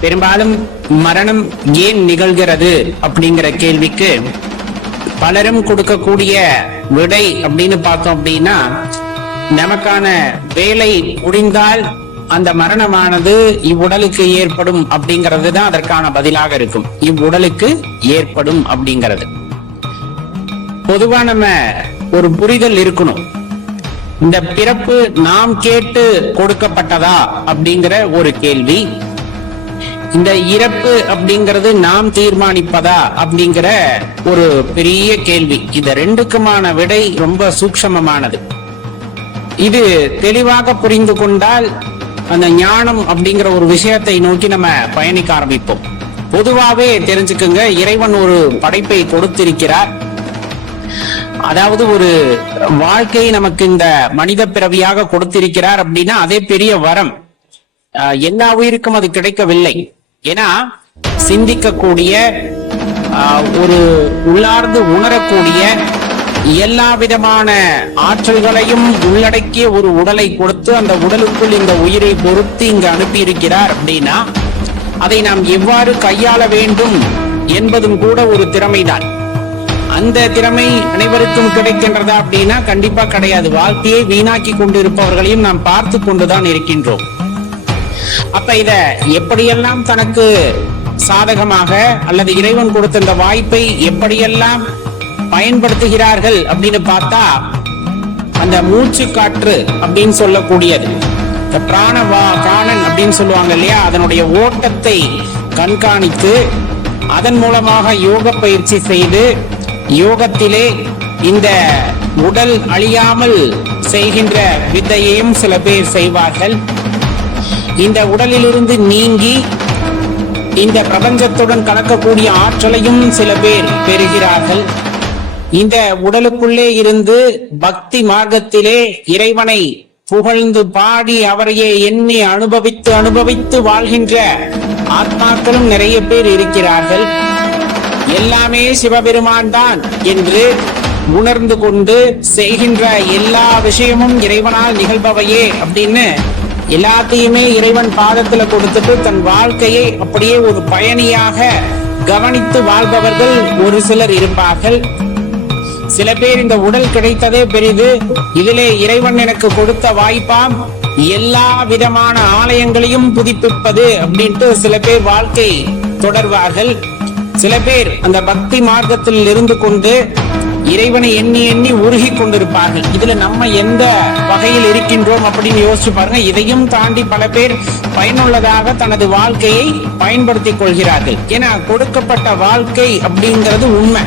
பெரும்பாலும் மரணம் ஏன் நிகழ்கிறது அப்படிங்கிற கேள்விக்கு பலரும் கொடுக்கக்கூடிய விடை அப்படின்னு பார்த்தோம் அப்படின்னா, நமக்கான வேலை முடிந்தால் அந்த மரணமானது இவ்வுடலுக்கு ஏற்படும் அப்படிங்கிறது தான் அதற்கான பதிலாக இருக்கும். இவ்வுடலுக்கு ஏற்படும் அப்படிங்கிறது பொதுவா நம்ம ஒரு புரிதல் இருக்கணும். இந்த பிறப்பு நாம் கேட்டு கொடுக்கப்பட்டதா அப்படிங்கிற ஒரு கேள்வி, இந்த இறப்பு அப்படிங்கிறது நாம் தீர்மானிப்பதா அப்படிங்கிற ஒரு பெரிய கேள்வி. இந்த ரெண்டுக்குமான விடை ரொம்ப சூக்ஷ்மமானது. இது தெளிவாக புரிந்து கொண்டால் அந்த ஞானம் அப்படிங்கிற ஒரு விஷயத்தை நோக்கி நம்ம பயணிக்க ஆரம்பிப்போம். பொதுவாவே தெரிஞ்சுக்குங்க, இறைவன் ஒரு படைப்பை கொடுத்திருக்கிறார். அதாவது ஒரு வாழ்க்கையை நமக்கு இந்த மனித பிறவியாக கொடுத்திருக்கிறார் அப்படின்னா அதே பெரிய வரம். எல்லா உயிருக்கும் அது கிடைக்கவில்லை. ஏன்னா சிந்திக்கக்கூடிய, ஒரு உள்ளார்ந்து உணரக்கூடிய, எல்லா விதமான ஆற்றல்களையும் உள்ளடக்கிய ஒரு உடலை கொடுத்து அந்த உடலுக்குள் இந்த உயிரை பொறுத்து இங்கு அனுப்பி இருக்கிறார் அப்படின்னா அதை நாம் எவ்வாறு கையாள வேண்டும் என்பதும் கூட ஒரு திறமைதான். அந்த திறமை அனைவருக்கும் கிடைக்கின்றதா அப்படின்னா கண்டிப்பா கிடையாது. வாழ்க்கையை வீணாக்கி கொண்டிருப்பவர்களையும் நாம் பார்த்து கொண்டுதான் இருக்கின்றோம். அப்ப இத எப்படியெல்லாம் தனக்கு சாதகமாக அல்லது இறைவன் கொடுத்த இந்த வாய்ப்பை எப்படியெல்லாம் பயன்படுத்துகிறார்கள் அப்படின்னு பார்த்தா, அந்த மூச்சு காற்று அப்படின்னு சொல்லக்கூடியது, பிராணன் அப்படின்னு சொல்லுவாங்க இல்லையா, அதனுடைய ஓட்டத்தை கண்காணித்து அதன் மூலமாக யோக பயிற்சி செய்து யோகத்திலே இந்த உடல் அழியாமல் செய்கின்ற வித்தையையும் சில பேர் செய்வார்கள். இந்த உடலிலிருந்து நீங்கி இந்த பிரபஞ்சத்துடன் கலக்கக்கூடிய ஆற்றலையும் சில பேர் பெறுகிறார்கள். இந்த உடலுக்குள்ளே இருந்து பக்தி மார்க்கத்திலே இறைவனை புகழ்ந்து பாடி அவரையே எண்ணி அனுபவித்து வாழ்கின்ற ஆத்மாக்களும் நிறைய பேர் இருக்கிறார்கள். எல்லாமே சிவபெருமான் தான் என்று உணர்ந்து கொண்டு செய்கின்ற எல்லா விஷயமும் இறைவனால் நிகழ்பவையே அப்படின்னு எல்லாத்தையுமே இறைவன் பாதத்துல கொடுத்துட்டு தன் வாழ்க்கையை அப்படியே ஒரு பயணியாக கவனித்து வாழ்பவர்கள் ஒரு சிலர் இருப்பார்கள். சில பேர் இந்த உடல் கிடைத்ததே பெரிது, இதிலே இறைவன் எனக்கு கொடுத்த வாய்ப்பாம் எல்லா விதமான ஆலயங்களையும் புதுப்பிப்பது அப்படின்ட்டு சில பேர் வாழ்க்கை தொடர்வார்கள். சில பேர் அந்த பக்தி மார்க்கத்தில் இருந்து கொண்டு இறைவனை எண்ணி எண்ணி உருகி கொண்டிருப்பார்கள். இதுல நம்ம எந்த வகையில் இருக்கின்றோம் அப்படின்னு யோசிச்சு பாருங்க. இதையும் தாண்டி பல பேர் பயனுள்ளதாக தனது வாழ்க்கையை பயன்படுத்திக் கொள்கிறார்கள். ஏன்னா கொடுக்கப்பட்ட வாழ்க்கை அப்படிங்கிறது உண்மை.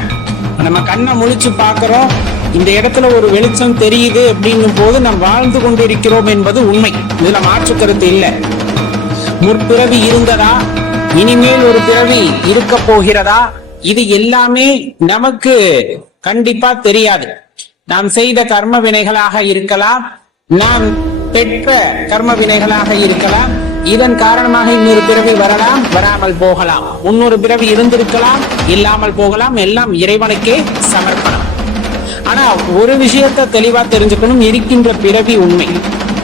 நம்ம கண்ணை முழிச்சு பாக்குறோம், இந்த இடத்துல ஒரு வெளிச்சம் தெரியுது அப்படின்னும் போது நாம் வாழ்ந்து கொண்டிருக்கிறோம் என்பது உண்மை. இதுல மாற்று கருத்து இல்லை. முற்பிறவி இருந்ததா, இனிமேல் ஒரு பிறவி இருக்க போகிறதா, இது எல்லாமே நமக்கு கண்டிப்பா தெரியாது. நாம் செய்த கர்ம வினைகளாக இருக்கலாம், நாம் பெற்ற கர்ம வினைகளாக இருக்கலாம். இதன் காரணமாக இன்னொரு பிறவி வரலாம், வராமல் போகலாம். முன்னொரு பிறவி இருந்திருக்கலாம், இல்லாமல் போகலாம். எல்லாம் இறைவனுக்கே சமர்ப்பணம். ஆனா ஒரு விஷயத்தை தெளிவா தெரிஞ்சுக்கணும், இருக்கின்ற பிறவி உண்மை,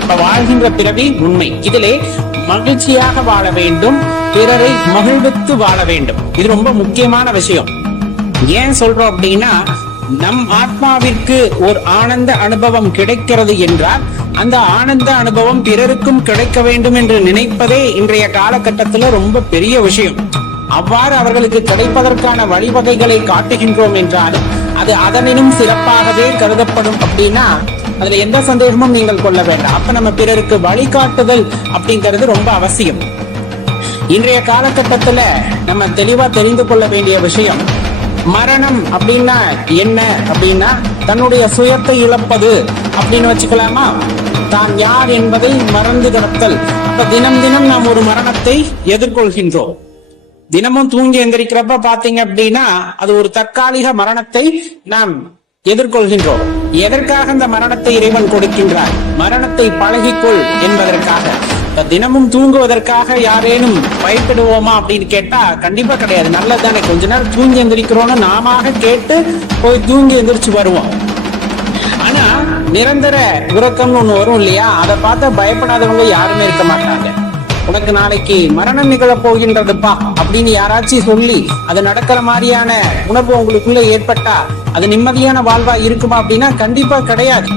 இப்ப வாழ்கின்ற பிறவி உண்மை. இதிலே மகிழ்ச்சியாக வாழ வேண்டும், பிறரை மகிழ்வித்து வாழ வேண்டும். இது ரொம்ப முக்கியமான விஷயம். ஏன் சொல்றோம் அப்படின்னா, நம் ஆத்மாவிற்கு ஒரு ஆனந்த அனுபவம் கிடைக்கிறது என்றால் அந்த ஆனந்த அனுபவம் பிறருக்கும் கிடைக்க வேண்டும் என்று நினைப்பதே இன்றைய காலகட்டத்துல ரொம்ப பெரிய விஷயம். அவ்வாறு அவர்களுக்கு கிடைப்பதற்கான வழிவகைகளை காட்டுகின்றோம் என்றாலும் அது அதனினும் சிறப்பாகவே கருதப்படும் அப்படின்னா அதுல எந்த சந்தேகமும் நீங்கள் கொள்ள வேண்டாம். அப்ப நம்ம பிறருக்கு வழிகாட்டுதல் அப்படிங்கிறது ரொம்ப அவசியம். இன்றைய காலகட்டத்துல நம்ம தெளிவா தெரிந்து கொள்ள வேண்டிய விஷயம், மரணம் அப்படின்னா என்ன அப்படின்னா தன்னுடைய சுயத்தை இழப்பது அப்படின்னு வச்சுக்கலாமா. தான் யார் என்பதை மறந்து கிடத்தல். அப்ப தினம் தினம் நாம் ஒரு மரணத்தை எதிர்கொள்கின்றோம். தினமும் தூங்கி எந்திரிக்கிறப்ப பாத்தீங்க அப்படின்னா அது ஒரு தற்காலிக மரணத்தை நாம் எதிர்கொள்கின்றோம். எதற்காக இந்த மரணத்தை இறைவன் கொடுக்கின்றார்? மரணத்தை பழகிக்கொள் என்பதற்காக. தினமும் தூங்குவதற்காக யாரேனும் பயப்படுவோமா அப்படின்னு கேட்டா கண்டிப்பா கிடையாது. நல்லதுதானே, கொஞ்ச நேரம் தூங்கி எந்திரிக்கிறோம்னு நாம கேட்டு போய் தூங்கி எந்திரிச்சு வருவோம். ஆனா நிரந்தர உறக்கம்னு ஒண்ணு வரும் இல்லையா, அதை பார்த்தா பயப்படாதவங்க யாருமே இருக்க மாட்டாங்க. உனக்கு நாளைக்கு மரணம் நிகழ போகின்றதுப்பா அப்படின்னு யாராச்சும் சொல்லி அது நடக்கிற மாதிரியான உணர்வு உங்களுக்குள்ள ஏற்பட்டா அது நிம்மதியான வாழ்வா இருக்குமா அப்படின்னா கண்டிப்பா கிடையாது.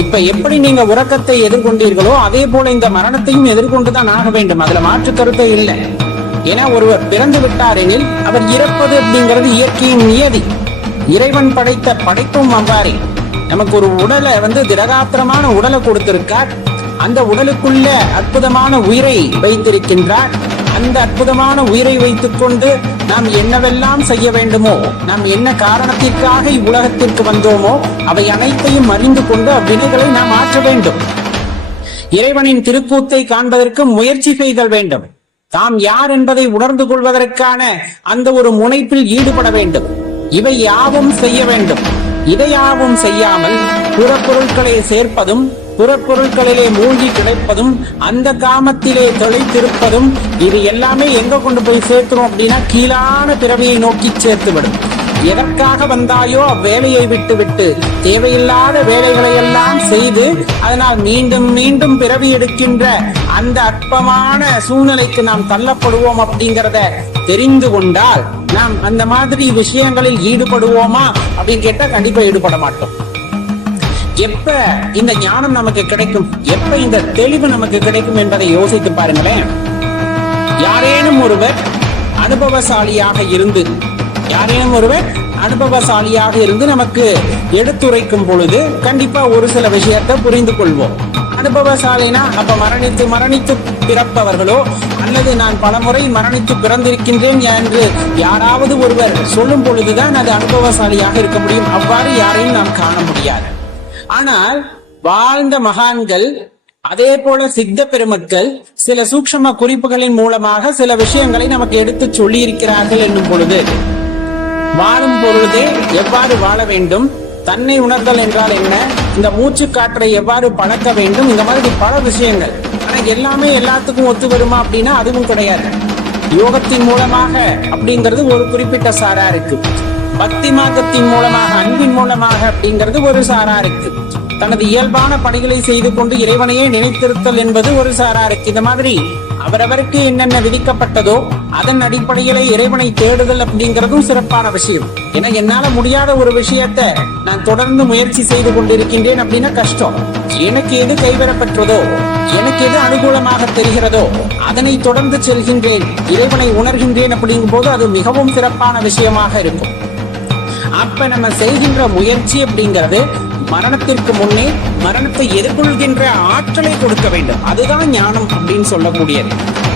இப்ப எப்படி நீங்க உறக்கத்தை எதிர்கொண்டீர்களோ அதே போல இந்த மரணத்தையும் எதிர்கொண்டுதான் ஆக வேண்டும். அதுல மாற்று கருத்தே இல்லை. ஏன்னா ஒருவர் பிறந்து விட்டார் எனில் அவர் இறப்பது அப்படிங்கிறது இயற்கையின் நியதி. இறைவன் படைத்த படைப்பும் அவ்வாறே. நமக்கு ஒரு உடலை திடகாத்திரமான உடலை கொடுத்திருக்கார். அந்த உடலுக்குள்ள அற்புதமான உயிரை வைத்திருக்கின்றார். அந்த அற்புதமான உயிரை வைத்துக் கொண்டு நாம் என்னவெல்லாம் செய்ய வேண்டுமோ, நாம் என்ன காரணத்திற்காக இவ்வுலகத்திற்கு வந்தோமோ அவை அனைத்தையும் அறிந்து கொண்டு அவ்வினைகளை நாம் ஆற்ற வேண்டும். இறைவனின் திருக்கூத்தை காண்பதற்கு முயற்சி செய்தல் வேண்டும். தாம் யார் என்பதை உணர்ந்து கொள்வதற்கான அந்த ஒரு முனைப்பில் ஈடுபட வேண்டும். இவை யாவும் செய்ய வேண்டும். இதையாவும் செய்யாமல் புறப்பொருட்களை சேர்ப்பதும் புறப்பொருட்களிலே மூழ்கி கிடைப்பதும் அந்த காமத்திலே தொலைத்திருப்பதும் இது எல்லாமே எங்க கொண்டு போய் சேர்க்கிறோம் அப்படின்னா கீழான பிறவியை நோக்கி சேர்த்துவிடும். எதற்காக வந்தாயோ அவ்வேலையை விட்டு தேவையில்லாத வேலைகளை எல்லாம் செய்து அதனால் மீண்டும் மீண்டும் பிறவி எடுக்கின்ற அந்த அற்பமான சூழ்நிலைக்கு நாம் தள்ளப்படுவோம். அப்படிங்கிறத தெரிந்து கொண்டால் நாம் அந்த மாதிரி விஷயங்களில் ஈடுபடுவோமா அப்படின்னு கேட்டா கண்டிப்பா ஈடுபட மாட்டோம். எப்ப இந்த ஞானம் நமக்கு கிடைக்கும், எப்ப இந்த தெளிவு நமக்கு கிடைக்கும் என்பதை யோசித்து பாருங்களேன். யாரேனும் ஒருவர் அனுபவசாலியாக இருந்து நமக்கு எடுத்துரைக்கும் பொழுது கண்டிப்பா ஒரு சில விஷயத்தை புரிந்து கொள்வோம். அனுபவசாலினா அப்ப மரணித்து பிறப்பவர்களோ அல்லது நான் பலமுறை மரணித்து பிறந்திருக்கின்றேன் என்று யாராவது ஒருவர் சொல்லும் பொழுதுதான் அது அனுபவசாலியாக இருக்க முடியும். அவ்வாறு யாரையும் நாம் காண முடியாது. ஆனால் வாழ்ந்த மகான்கள் அதே போல சித்த பெருமக்கள் சில சூக்ஷ்ம குறிப்புகளின் மூலமாக சில விஷயங்களை நமக்கு எடுத்து சொல்லி இருக்கிறார்கள் என்னும் பொழுது வாழும் பொழுதே எவ்வாறு வாழ வேண்டும், தன்னை உணர்தல் என்றால் என்ன, இந்த மூச்சு காற்றை எவ்வாறு பழக்க வேண்டும், இந்த மாதிரி பல விஷயங்கள். ஆனா எல்லாமே எல்லாத்துக்கும் ஒத்து வருமா அப்படின்னா அதுவும் கிடையாது. யோகத்தின் மூலமாக அப்படிங்கிறது ஒரு குறிப்பிட்ட சாரா இருக்கு. பக்தி மார்க்கத்தின் மூலமாக அன்பின் மூலமாக அப்படிங்கிறது ஒரு சாரா இருக்கு. தனது இயல்பான பணிகளை செய்து கொண்டு இறைவனையே நினைத்திருத்தல் என்பது ஒரு சாரா இருக்கு. இந்த மாதிரி அவரவருக்கு என்னென்ன விதிக்கப்பட்டதோ அதன் அடிப்படையிலே இறைவனை தேடுதல் அப்படிங்கிறதும் சிறப்பான விஷயம். ஏன்னா என்னால முடியாத ஒரு விஷயத்தை நான் தொடர்ந்து முயற்சி செய்து கொண்டிருக்கின்றேன் அப்படின்னா கஷ்டம். எனக்கு எது கைவரப்பெற்றதோ, எனக்கு எது அனுகூலமாக தெரிகிறதோ அதனை தொடர்ந்து செல்கின்றேன், இறைவனை உணர்கின்றேன் அப்படிங்கும் போது அது மிகவும் சிறப்பான விஷயமாக இருக்கும். அப்ப நம்ம செய்கின்ற முயற்சி அப்படிங்கிறது மரணத்திற்கு முன்னே மரணத்தை எதிர்கொள்கின்ற ஆற்றலை கொடுக்க வேண்டும். அதுதான் ஞானம் அப்படின்னு சொல்லக்கூடியது.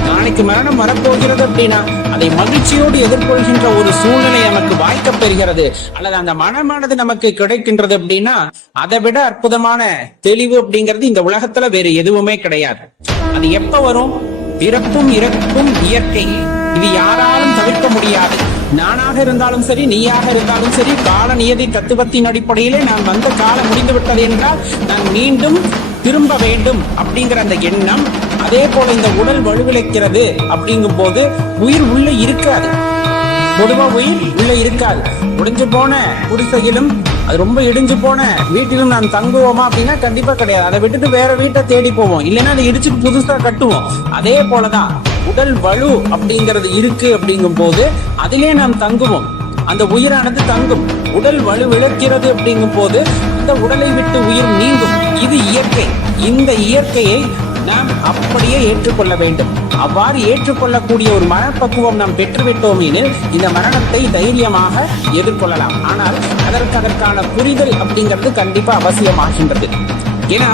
நாளைக்கு மரணம் வரப்போகிறது அப்படின்னா அதை மகிழ்ச்சியோடு எதிர்கொள்கின்ற ஒரு சூழ்நிலை நமக்கு வாய்க்கப் பெறுகிறது, அல்லது அந்த மனமானது நமக்கு கிடைக்கின்றது அப்படின்னா அதை விட அற்புதமான தெளிவு அப்படிங்கிறது இந்த உலகத்துல வேறு எதுவுமே கிடையாது. அது எப்ப வரும்? பிறப்பும் இறப்பும் இயற்கை, இது யாராலும் தவிர்க்க முடியாது. நானாக இருந்தாலும் சரி, நீயாக இருந்தாலும் சரி, கால நியதி தத்துவத்தின் அடிப்படையிலே நான் வந்த காலம் முடிந்து விட்டது என்றால் நான் மீண்டும் திரும்ப வேண்டும் அப்படிங்கிற அந்த எண்ணம். அதே போல இந்த உடல் வலுவிழக்கிறது அப்படிங்கும் போது உயிர் உள்ள இருக்காது. பொதுவா உயிர் உள்ள இருக்காது. முடிஞ்சு போன குடிசையிலும் அது ரொம்ப இடிஞ்சு போன வீட்டிலும் நாம் தங்குவோமா அப்படின்னா கண்டிப்பா கிடையாது. அதை விட்டுட்டு வேற வீட்டை தேடி போவோம், இல்லைன்னா அதை இடிச்சுட்டு புதுசா கட்டுவோம். அதே போலதான் உடல் வலு அப்படிங்கிறது இருக்கு அப்படிங்கும் போது அதிலே நாம் தங்குவோம். அந்த உயிரானது தங்கும். உடல் வலு விளக்கிறது அப்படிங்கும் போது அந்த உடலை விட்டு உயிர் நீங்கும். இது இயற்கை. இந்த இயற்கையை நாம் அப்படியே ஏற்றுக்கொள்ள வேண்டும். அவ்வாறு ஏற்றுக்கொள்ளக்கூடிய ஒரு மனப்பக்குவம் நாம் பெற்றுவிட்டோம் எனில் இந்த மரணத்தை தைரியமாக எதிர்கொள்ளலாம். ஆனால் அதற்கான புரிதல் அப்படிங்கிறது கண்டிப்பா அவசியமாகின்றது. ஏன்னா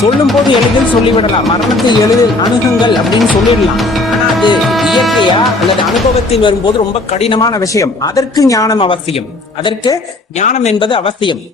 சொல்லும் போது எளிதில் சொல்லிவிடலாம், மரணத்தை எளிதில் அணுகுங்கள் அப்படின்னு சொல்லிடலாம். ஆனா அது இயற்கையா அல்லது அனுபவத்தில் வரும்போது ரொம்ப கடினமான விஷயம். அதற்கு ஞானம் அவசியம். அதற்கு ஞானம் என்பது அவசியம்.